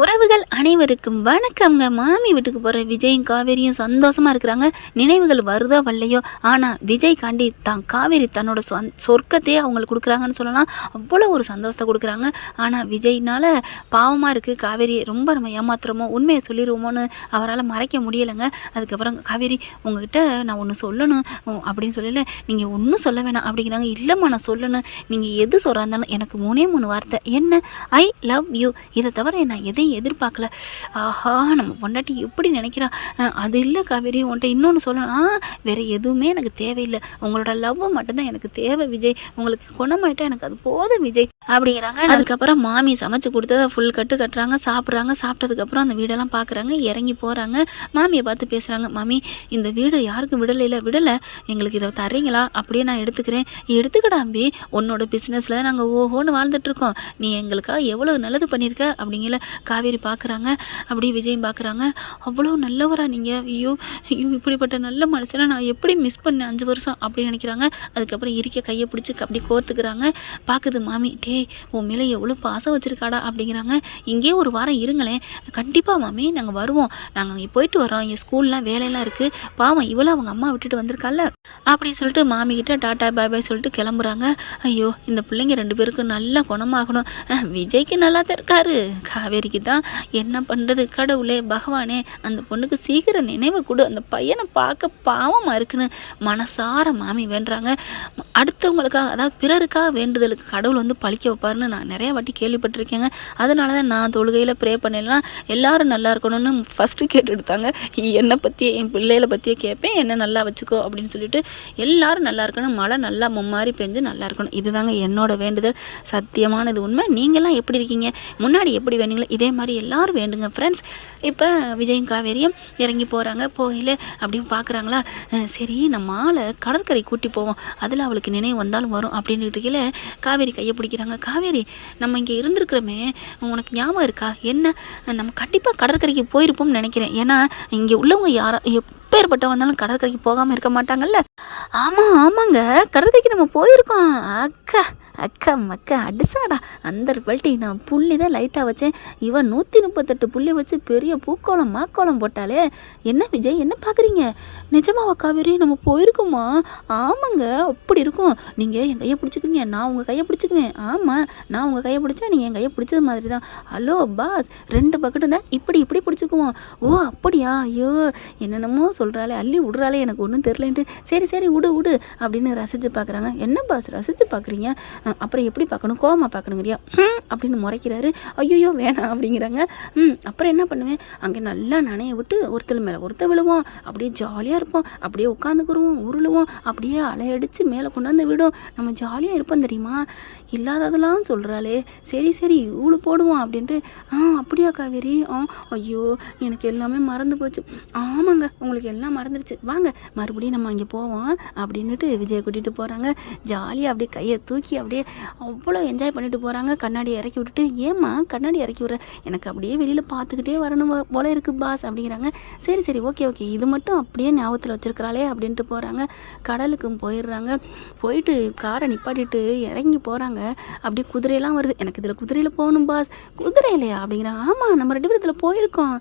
உறவுகள் அனைவருக்கும் வணக்கம்ங்க. மாமி வீட்டுக்கு போகிற விஜயும் காவேரியும் சந்தோஷமாக இருக்கிறாங்க. நினைவுகள் வருதோ வரலையோ, ஆனால் விஜய் காண்டி காவேரி தன்னோட சொர்க்கத்தையே அவங்களுக்கு கொடுக்குறாங்கன்னு சொல்லலாம். அவ்வளோ ஒரு சந்தோஷத்தை கொடுக்குறாங்க. ஆனால் விஜய்னால பாவமாக இருக்குது. காவேரி ரொம்ப நம்ம ஏமாத்துறோமோ, உண்மையை சொல்லிடுவோமோன்னு அவரால் மறைக்க முடியலைங்க. அதுக்கப்புறம் காவேரி உங்ககிட்ட நான் ஒன்று சொல்லணும் அப்படின்னு சொல்லல. நீங்கள் ஒன்றும் சொல்ல வேணாம் அப்படிங்கிறாங்க. இல்லைம்மா நான் சொல்லணும், நீங்கள் எது சொல்கிறா இருந்தாலும் எனக்கு 3 வார்த்தை, என்ன ஐ லவ் யூ. இதை தவிர நான் எதையும் எதிர்பார்க்கல. ஆஹா, நம்ம பொண்டாட்டி எப்படி நினைக்கிறா. அது இல்லை காவேரி, உன்ட்ட இன்னொன்று சொல்லணும். வேறு எதுவுமே எனக்கு தேவையில்லை, உங்களோட லவ் மட்டும்தான் எனக்கு தேவை விஜய். உங்களுக்கு குணமாயிட்டா எனக்கு அது போதும் விஜய் அப்படிங்கிறாங்க. அதுக்கப்புறம் மாமி சமைச்சு கொடுத்ததை ஃபுல் கட்டுறாங்க, சாப்பிட்றாங்க. சாப்பிட்டதுக்கப்புறம் அந்த வீடெல்லாம் பார்க்குறாங்க, இறங்கி போகிறாங்க. மாமியை பார்த்து பேசுகிறாங்க. மாமி, இந்த வீடு யாருக்கும் விடலை, எங்களுக்கு இதை தர்றீங்களா? அப்படியே நான் எடுத்துக்கிறேன். எடுத்துக்கடாம்பி, உன்னோட பிஸ்னஸில் நாங்கள் ஓஹோன்னு வாழ்ந்துட்டுருக்கோம், நீ எங்களுக்காக எவ்வளோ நல்லது பண்ணியிருக்க அப்படிங்கிற காவேரி பார்க்குறாங்க. அப்படியே விஜயம் பார்க்குறாங்க. அவ்வளோ நல்லவரா நீங்கள்? ஐயோ இப்படிப்பட்ட நல்ல மனுஷனை நான் எப்படி மிஸ் பண்ணேன் 5 வருஷம் அப்படின்னு நினைக்கிறாங்க. அதுக்கப்புறம் இருக்க கையை பிடிச்சி அப்படி கோர்த்துக்கிறாங்க. பார்க்குது மாமி, டே உன் மேலே எவ்வளோ பாசம் வச்சுருக்காடா அப்படிங்கிறாங்க. இங்கே ஒரு வாரம் இருங்களேன். கண்டிப்பாக மாமி நாங்கள் வருவோம், நாங்கள் அங்கே போயிட்டு வரோம், என் ஸ்கூல்லாம் வேலையெல்லாம் இருக்குது, பாவம் இவ்வளோ அவங்க அம்மா விட்டுட்டு வந்திருக்கால அப்படின்னு சொல்லிட்டு மாமிக்கிட்ட டாட்டா பாய் பாய் சொல்லிட்டு கிளம்புறாங்க. ஐயோ இந்த பிள்ளைங்க 2 பேருக்கும் நல்லா குணமாகணும். விஜய்க்கு நல்லா தான் இருக்காரு, காவேரிக்கு தான் என்ன பண்ணுறது. கடவுளே பகவானே, அந்த பொண்ணுக்கு சீக்கிரம் நினைவு கொடு, அந்த பையனை பார்க்க பாவமாக இருக்குன்னு மனசார மாமி வேண்டுறாங்க. அடுத்தவங்களுக்காக, அதாவது பிறருக்காக வேண்டுதலுக்கு கடவுள் வந்து பழிக்க வைப்பாருன்னு நான் நிறைய வாட்டி கேள்விப்பட்டிருக்கேங்க. அதனால தான் நான் தொழுகையில் ப்ரே பண்ணலாம், எல்லாரும் நல்லா இருக்கணும்னு ஃபஸ்ட்டு கேட்டு எடுத்தாங்க. என்னை பற்றியே என் பிள்ளைகளை பற்றியே கேட்பேன், என்ன நல்லா வச்சுக்கோ அப்படின்னு சொல்லிட்டு எல்லாரும் நல்லா இருக்கணும், மழை நல்லா மும்மாறி பெஞ்சு நல்லா இருக்கணும், இதுதாங்க என்னோட வேண்டுதல். சத்தியமானது உண்மை. நீங்கள்லாம் எப்படி இருக்கீங்க? முன்னாடி எப்படி வேணுங்களோ இதே மாதிரி எல்லாரும் வேண்டுங்க ஃப்ரெண்ட்ஸ். இப்போ விஜயும் காவேரியும் இறங்கி போகிறாங்க. போகையில் அப்படியும் பார்க்குறாங்களா, சரி நம்ம ஆளை கடற்கரை கூட்டி போவோம், அதில் அவளுக்கு நினைவு வந்தாலும் வரும் அப்படின்னுட்டு காவேரி கையை பிடிக்கிறாங்க. காவேரி, நம்ம இங்கே இருந்திருக்கிறோமே, உனக்கு ஞாபகம் இருக்கா? என்ன நம்ம கண்டிப்பாக கடற்கரைக்கு போயிருப்போம்னு நினைக்கிறேன். ஏன்னா இங்கே உள்ளவங்க எப்பேற்பட்ட வந்தாலும் கடற்கரைக்கு போகாமல் இருக்க மாட்டாங்கல்ல. ஆமாங்க, கடற்கரைக்கு நம்ம போயிருக்கோம். அக்கா மக்கா அடிச்சாடா, அந்த பல்ட்டி நான் புள்ளி தான் லைட்டாக வச்சேன், இவன் 138 புள்ளி வச்சு பெரிய பூக்கோளம் மாக்கோளம் போட்டாலே. என்ன விஜய், என்ன பார்க்குறீங்க? நிஜமாவா காவேரி, நம்ம போயிருக்கோமா? ஆமாங்க, அப்படி இருக்கும். நீங்கள் என் கையை பிடிச்சிக்குவீங்க, நான் உங்கள் கையை பிடிச்சிக்குவேன். ஆமாம், நான் உங்கள் கையை பிடிச்சா நீங்கள் என் கையை பிடிச்சது மாதிரி தான். ஹலோ பாஸ், 2 பக்கெட்டு தான் இப்படி பிடிச்சிக்குவோம். ஓ அப்படியா? ஐயோ என்னென்னமோ சொல்கிறாளே, அள்ளி விடுறாளே, எனக்கு ஒன்றும் தெரிலன்ட்டு சரி விடு அப்படின்னு ரசித்து பார்க்குறாங்க. என்ன பாஸ் ரசித்து பார்க்குறீங்க? அப்புறம் எப்படி பார்க்கணும், கோவமாக பார்க்கணுங்கிறியா அப்படின்னு முறைக்கிறாரு. ஐயோ வேணாம் அப்படிங்கிறாங்க. அப்புறம் என்ன பண்ணுவேன், அங்கே நல்லா நனைய விட்டு ஒருத்தர் மேலே ஒருத்தர் விழுவோம், அப்படியே ஜாலியாக இருப்போம், அப்படியே உட்காந்துக்குருவோம், உருளுவோம், அப்படியே அலையடித்து மேலே கொண்டாந்து விடும், நம்ம ஜாலியாக இருப்போம் தெரியுமா? இல்லாததெல்லாம் சொல்கிறாளே, சரி இவ்வளோ போடுவோம் அப்படின்ட்டு. அப்படியா காவேரி? ஐயோ எனக்கு எல்லாமே மறந்து போச்சு. ஆமாங்க, உங்களுக்கு எல்லாம் மறந்துடுச்சு, வாங்க மறுபடியும் நம்ம அங்கே போவோம் அப்படின்னுட்டு விஜயை கூட்டிகிட்டு போகிறாங்க. ஜாலியாக அப்படியே கையை தூக்கி அப்படியே அவ்வளோ என்ஜாய் பண்ணிட்டு போகிறாங்க. கண்ணாடி இறக்கி விட்டுட்டு, ஏம்மா கண்ணாடி இறக்கி விட்ற, எனக்கு அப்படியே வெளியில் பார்த்துக்கிட்டே வரணும் போல இருக்குது பாஸ் அப்படிங்கிறாங்க. சரி ஓகே இது மட்டும் அப்படியே ஞாபகத்தில் வச்சுருக்கிறாளே அப்படின்ட்டு போகிறாங்க. கடலுக்கும் போயிடுறாங்க. போயிட்டு காரை நிப்பாட்டிட்டு இறங்கி போகிறாங்க. அப்படியே குதிரையெல்லாம் வருது. எனக்கு இதில் குதிரையில் போகணும் பாஸ். குதிரை இல்லையா அப்படிங்கிறாங்க. ஆமாம், நம்ம 2 பேரும் இதில் போயிருக்கோம்.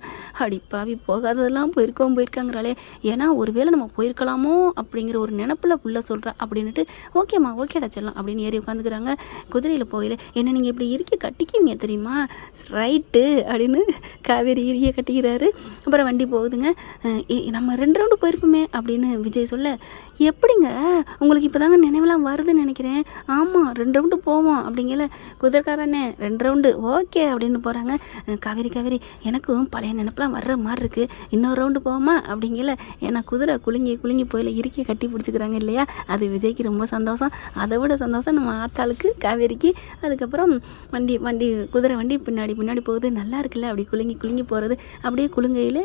அடிப்பாவி, போகாததெல்லாம் போயிருக்காங்கிறாளே, ஏன்னா ஒருவேளை நம்ம போயிருக்கலாமோ அப்படிங்கிற ஒரு நினப்பில் புள்ள சொல்கிறா அப்படின்ட்டு. ஓகேம்மா ஓகேடா செல்லாம் அப்படின்னு ஏறி உட்காந்துக்கிறாங்க. குதிரையில் போகல, என்ன நீங்கள் இப்படி இருக்க கட்டிக்குவீங்க தெரியுமா? ரைட்டு அப்படின்னு காவேரி இறுகிய கட்டிக்கிறாரு. அப்புறம் வண்டி போகுதுங்க. நம்ம 2 ரவுண்டு போயிருப்போமே அப்படின்னு விஜய் சொல்ல, எப்படிங்க உங்களுக்கு இப்போ தாங்க நினைவெல்லாம் வருதுன்னு நினைக்கிறேன். ஆமாம் 2 ரவுண்டு போவோம் அப்படிங்கல. குதிரைக்காரனே 2 ரவுண்டு ஓகே அப்படின்னு போகிறாங்க. காவேரி எனக்கும் பழைய நினைப்பெல்லாம் வர்ற மாதிரி இருக்குது, இன்னொரு ரவுண்டு போவோமா அப்படிங்கல. ஏன்னா குதிரை குலுங்கி போயில இறுக்கிய கட்டி பிடிச்சிக்கிறாங்க இல்லையா, அது விஜய்க்கு ரொம்ப சந்தோஷம். அதை விட சந்தோஷம் நம்ம ஆத்தாளுக்கு காவேரிக்கு. அதுக்கப்புறம் குதிரை வண்டி பின்னாடி போகுது. நல்லா இருக்குல்ல அப்படி குலுங்கி போகிறது. அப்படியே குலுங்கையில்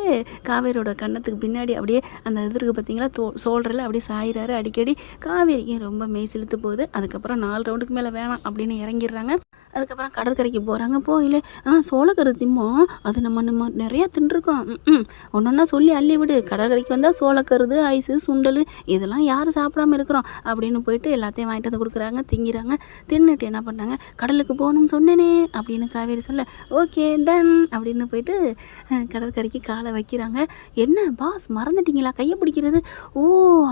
காவேரியோட கன்னத்துக்கு பின்னாடி அப்படியே அந்த இது இருக்குது பார்த்தீங்களா, சோல்டரில் அப்படியே சாயிறாரு அடிக்கடி. காவேரிக்கு ரொம்ப மெய் சிலுத்து போகுது. அதுக்கப்புறம் 4 ரவுண்டுக்கு மேலே வேணாம் அப்படின்னு இறங்கிடுறாங்க. அதுக்கப்புறம் கடற்கரைக்கு போகிறாங்க. போகல சோளக்கரு திம்மோம், அது நம்ம நிறையா தின்றுருக்கோம். ஒன்றொன்னா சொல்லி அள்ளி விடு, கடைக்கு வந்தால் சோளக்கருது ஐஸு சுண்டல் இதெல்லாம் யாரும் சாப்பிடாம இருக்கிறோம் அப்படின்னு போயிட்டு எல்லாத்தையும் வாங்கிட்டு வந்து கொடுக்குறாங்க, திங்கிறாங்க. தின்னுட்டு என்ன பண்ணுறாங்க, கடலுக்கு போகணும்னு சொன்னேனே அப்படின்னு காவேரி சொல்ல ஓகே டன் அப்படின்னு போயிட்டு கடற்கரைக்கு காலை வைக்கிறாங்க. என்ன பாஸ் மறந்துட்டீங்களா கையை பிடிக்கிறது? ஓ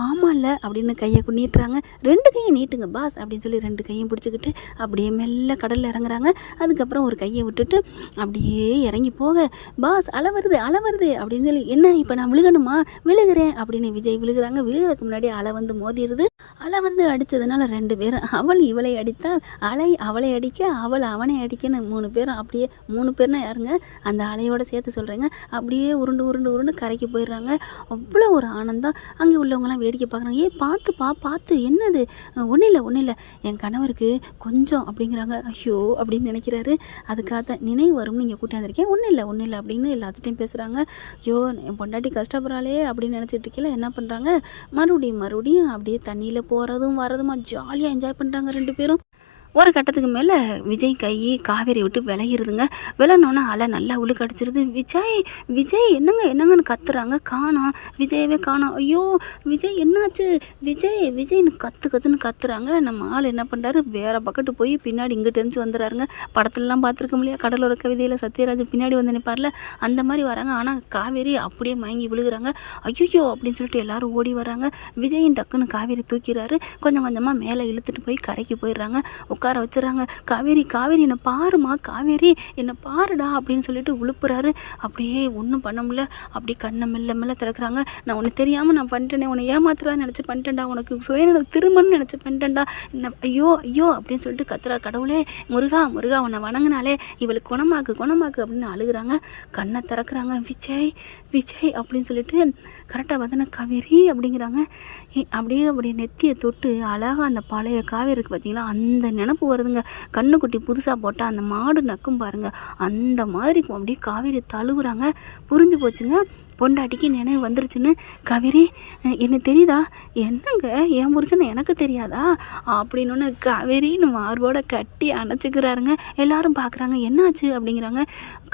ஆமாம்ல அப்படின்னு கையை நீட்டுறாங்க. 2 கையை நீட்டுங்க பாஸ் அப்படின்னு சொல்லி 2 கையும் பிடிச்சிக்கிட்டு அப்படியே மெல்ல கடலில் இறங்குறாங்க. அதுக்கப்புறம் ஒரு கையை விட்டுட்டு அப்படியே இறங்கி போக பாஸ் அலை வருது அப்படின்னு சொல்லி என்ன இப்போ நான் விழுகணுமா? விழுகிறேன் அப்படின்னு விஜய் விழுகிறாங்க. விழுகிறதுக்கு முன்னாடி அலை வந்து மோதிடுது. அலை வந்து அடித்ததுனால 2 பேரும் அவள் இவளை அடித்தால் அலை அவளை அடிக்க அவள் அவனை அடிக்கன்னு 3 பேரும் அப்படியே 3 பேர்னா யாருங்க அந்த அலையோட சேர்த்து சொல்கிறேங்க. அப்படியே உருண்டு உருண்டு உருண்டு கரைக்கு போயிடுறாங்க. அவ்வளோ ஒரு ஆனந்தம். அங்கே உள்ளவங்களாம் வேடிக்கை பார்க்குறாங்க. பார்த்து என்னது? ஒன்றும் இல்லை என் கணவருக்கு கொஞ்சம் அப்படிங்கிறாங்க. ஐயோ அப்படின்னு நினைக்கிறாரு. அதுக்காக நினைவு வரும்னு நீங்கள் கூட்டியாந்துருக்கேன். ஒன்றும் இல்லை அப்படின்னு எல்லாத்துட்டையும் பேசுகிறாங்க. ஐயோ என் பொண்டாட்டி கஷ்டப்படுறாளே அப்படின்னு நினச்சிட்டு இருக்கல என்ன பண்ணுறாங்க, மறுபடியும் அப்படியே தண்ணியில் போகிறதும் வரதுமா ஜாலியாக என்ஜாய் பண்ணுறாங்க 2 பேரும். ஒரு கட்டத்துக்கு மேலே விஜய் கை காவேரி விட்டு விளையிறதுங்க. விளைனோன்னா அலை நல்லா உழுக்கு அடிச்சிருது. விஜய் என்னங்கன்னு கத்துறாங்க. காணோம், விஜயவே காணோம். ஐயோ விஜய் என்னாச்சு? விஜய்னு கத்துன்னு கத்துறாங்க. நம்ம ஆள் என்ன பண்ணுறாரு, வேறு பக்கத்து போய் பின்னாடி இங்கிட்டு தெரிஞ்சு வந்துடுறாருங்க. படத்துலலாம் பார்த்துருக்க முடியாது, கடலோர கவிதையில் சத்யராஜ் பின்னாடி வந்து நிற்பார்ல அந்த மாதிரி வராங்க. ஆனால் காவேரி அப்படியே மயங்கி விழுகிறாங்க. ஐயோ அப்படின்னு சொல்லிட்டு எல்லாரும் ஓடி வராங்க. விஜயின் டக்குன்னு காவேரி தூக்கிறாரு. கொஞ்சம் கொஞ்சமாக மேலே இழுத்துட்டு போய் கரைக்கு போயிடுறாங்க. உட்கார வச்சுறாங்க. காவேரி என்னை பாருமா, காவேரி என்னை பாருடா அப்படின்னு சொல்லிட்டு உழுப்புறாரு. அப்படியே ஒன்றும் பண்ண முடியல. அப்படி கண்ணை மெல்ல திறக்கிறாங்க. நான் உனக்கு தெரியாமல் நான் பண்ணிட்டேனே, உன்னை ஏமாத்துறான்னு நினச்சி பண்ணிட்டேன்டா, உனக்கு சுயநல திருமணம் நினச்சி பண்ணிட்டேன்டா, என்ன ஐயோ அப்படின்னு சொல்லிட்டு கத்துறா. கடவுளே முருகா உன்னை வணங்கினாலே இவளுக்கு குணமாக்கு அப்படின்னு அழுகுறாங்க. கண்ணை திறக்கிறாங்க. விஜய் அப்படின்னு சொல்லிட்டு கரெக்டாக பார்த்தோன்னா காவேரி அப்படிங்கிறாங்க. அப்படியே நெத்தியை தொட்டு அழகாக அந்த பழைய காவேரி இருக்குது பார்த்தீங்களா, அந்த நினப்பு வருதுங்க. கண்ணுக்குட்டி புதுசாக போட்டால் அந்த மாடு நக்கும் பாருங்கள், அந்த மாதிரி அப்படியே காவேரி தழுவுறாங்க. புரிஞ்சு போச்சுங்க பொண்டாட்டிக்கு நினைவு வந்துருச்சுன்னு. காவேரி எனக்கு தெரியுதா? என்னங்க என் புருஷனை எனக்கு தெரியாதா அப்படின்னு காவேரின்னு மார்போட கட்டி அணைச்சிக்கிறாருங்க. எல்லாரும் பார்க்குறாங்க. என்னாச்சு அப்படிங்கிறாங்க.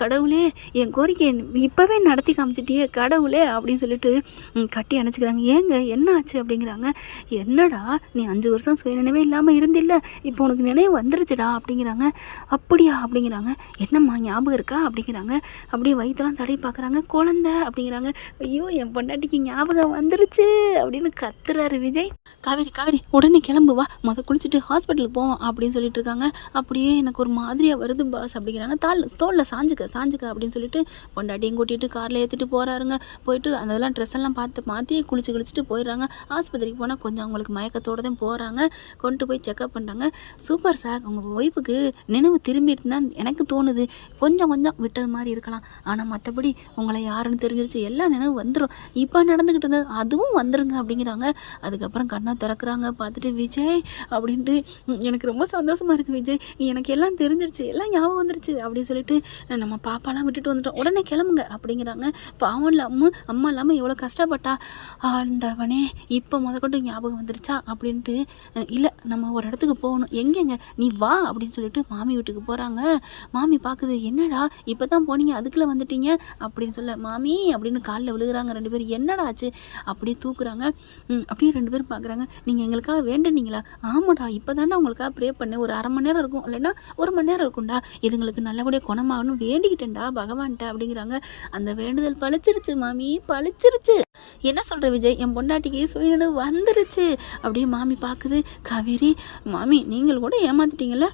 கடவுளே என் கோரிக்கை இப்போவே நடத்தி காமிச்சிட்டியே கடவுளே அப்படின்னு சொல்லிட்டு கட்டி அணைச்சிக்கிறாங்க. ஏங்க என்ன ஆச்சு அப்படிங்கிறாங்க. என்னடா நீ 5 வருஷம் சுயநினைவே இல்லாமல் இருந்தில்ல, இப்போ உனக்கு நினைவு வந்துருச்சுடா அப்படிங்கிறாங்க. அப்படியா அப்படிங்கிறாங்க. என்னம்மா ஞாபகம் இருக்கா அப்படிங்கிறாங்க. அப்படியே வயிற்றுலாம் தடவி பார்க்குறாங்க. குழந்தை அப்படிங்கிறாங்க. ஐயோ என் பொண்டாட்டிக்கு ஞாபகம் வந்துருச்சு அப்படின்னு கத்துறாரு விஜய். காவேரி உடனே கிளம்பு வா, குளிச்சுட்டு ஹாஸ்பிட்டலுக்கு போவோம் அப்படின்னு சொல்லிட்டு இருக்காங்க. அப்படியே எனக்கு ஒரு மாதிரியாக வருது பாஸ் அப்படிங்கிறாங்க. தோளில் சாஞ்சுக்க அப்படின்னு சொல்லிட்டு பொண்டாட்டியும் கூட்டிகிட்டு காரில் ஏற்றிட்டு போகிறாருங்க. போயிட்டு அதெல்லாம் ட்ரெஸ் எல்லாம் மாற்றி குளிச்சுட்டு போயிடுறாங்க. ஆஸ்பத்திரிக்கு போனால் கொஞ்சம் அவங்களுக்கு மயக்கத்தோடு தான் போகிறாங்க. கொண்டு போய் செக்அப் பண்ணுறாங்க. சூப்பர் சார், உங்கள் ஒய்ஃபுக்கு நினைவு திரும்பி இருந்தால் எனக்கு தோணுது. கொஞ்சம் விட்டது மாதிரி இருக்கலாம், ஆனால் மற்றபடி உங்களை யாருன்னு தெரிஞ்சிருச்சு, எல்லாம் நினைவு வந்துடும். இப்போ நடந்துக்கிட்டு இருந்தது அதுவும் வந்துருங்க அப்படிங்கிறாங்க. அதுக்கப்புறம் கண்ணை திறக்கிறாங்க. பார்த்துட்டு விஜய் அப்படின்ட்டு எனக்கு ரொம்ப சந்தோஷமாக இருக்குது விஜய், எனக்கு எல்லாம் தெரிஞ்சிருச்சு, எல்லாம் ஞாபகம் வந்துருச்சு அப்படின்னு சொல்லிட்டு நம்ம பாப்பாலாம் விட்டுட்டு வந்துட்டோம், உடனே கிளம்புங்க அப்படிங்கிறாங்க. பாவம் அம்மா இல்லாமல் எவ்வளோ கஷ்டப்பட்டா, ஆண்டவனே இப்போ முதற்கொண்டு ஞாபகம் வந்துருச்சா அப்படின்ட்டு. இல்லை நம்ம ஒரு இடத்துக்கு போகணும். எங்கெங்க நீ வா அப்படின்னு சொல்லிட்டு மாமி வீட்டுக்கு போகிறாங்க. மாமி பார்க்குது. என்னடா இப்போ தான் போனீங்க அதுக்குள்ளே வந்துட்டீங்க அப்படின்னு சொல்ல, மாமி அப்படின்னு காலில் விழுகிறாங்க 2 பேரும். என்னடா ஆச்சு அப்படியே தூக்குறாங்க. அப்படியே 2 பேரும் பார்க்குறாங்க. நீங்கள் எங்களுக்காக வேண்டுனீங்களா? ஆமாடா இப்போ தாண்டா உங்களுக்காக ப்ரே பண்ணேன், ஒரு 1/2 மணி நேரம் இருக்கும் இல்லைன்னா 1 மணி நேரம் இருக்கும்டா, இதுங்களுக்கு நல்லபடியாக குணமாகணும் வேண்டிக்கிட்டேன்டா பகவான்கிட்ட அப்படிங்கிறாங்க. அந்த வேண்டுதல் பழிச்சிருச்சு மாமி, பழிச்சிருச்சு. என்ன சொல்கிற விஜய், என் பொண்டாட்டிக்கு சுயநினைவு வந்துருச்சு அப்படியே மாமி பார்க்குது. காவேரி மாமி நீங்கள் கூட ஏமாத்திட்டீங்கல்ல,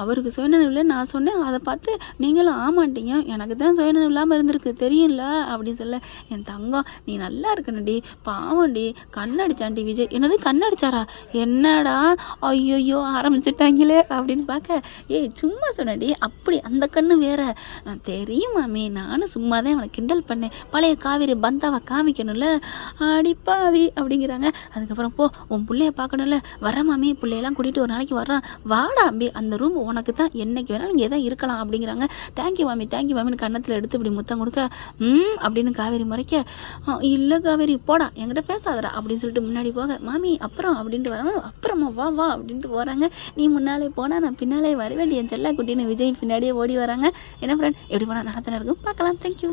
அவருக்கு சுயநினைவில் நான் சொன்னேன், அதை பார்த்து நீங்களும் ஆமாட்டீங்க, எனக்கு தான் சுயநினைவு இல்லாமல் இருந்திருக்கு தெரியும்ல அப்படின்னு சொல்ல, என் தங்கம் நீ நல்லா இருக்கணும்டி, பாவம்டி கண்ணடிச்சாண்டி விஜய். என்னது கண்ணடிச்சாரா? என்னடா ஐயோ ஆரம்பிச்சிட்டாங்களே அப்படின்னு பார்க்க, ஏய் சும்மா சொன்னடி, அப்படி அந்த கண்ணு வேற தெரியும் மாமி, நானும் சும்மா தான் அவனை கிண்டல் பண்ணேன், பழைய காவேரி பந்தாவை காமிக்கணும்ல அடிப்பாவி அப்படிங்கிறாங்க. அதுக்கப்புறம் போ உன் பிள்ளைய பார்க்கணும்ல, வர மாமி பிள்ளையெல்லாம் கூட்டிகிட்டு ஒரு நாளைக்கு வர்றான், வாடா அம்பி அந்த ரூம் உனக்கு தான், என்னைக்கு வேணாலும் இங்கே தான் இருக்கலாம் அப்படிங்கிறாங்க. தேங்க்யூ மாமின்னு கன்னத்தில் எடுத்து இப்படி முத்தம் கொடுக்க அப்படின்னு காவேரி முறைக்க, இல்லை காவேரி போடா என்கிட்ட பேசாதடா அப்படின்னு சொல்லிட்டு முன்னாடி போக, மாமி அப்புறம் அப்படின்ட்டு வராங்க. அப்புறமா வா அப்படின்ட்டு போகிறாங்க. நீ முன்னாலே போனால் நான் பின்னாலே வர வேண்டிய செல்லா குட்டின்னு விஜய் பின்னாடியே ஓடி வராங்க. என்ன ஃப்ரெண்ட் எப்படி போனால் நல்லா தானே இருக்கும், பார்க்கலாம். தேங்க்யூ.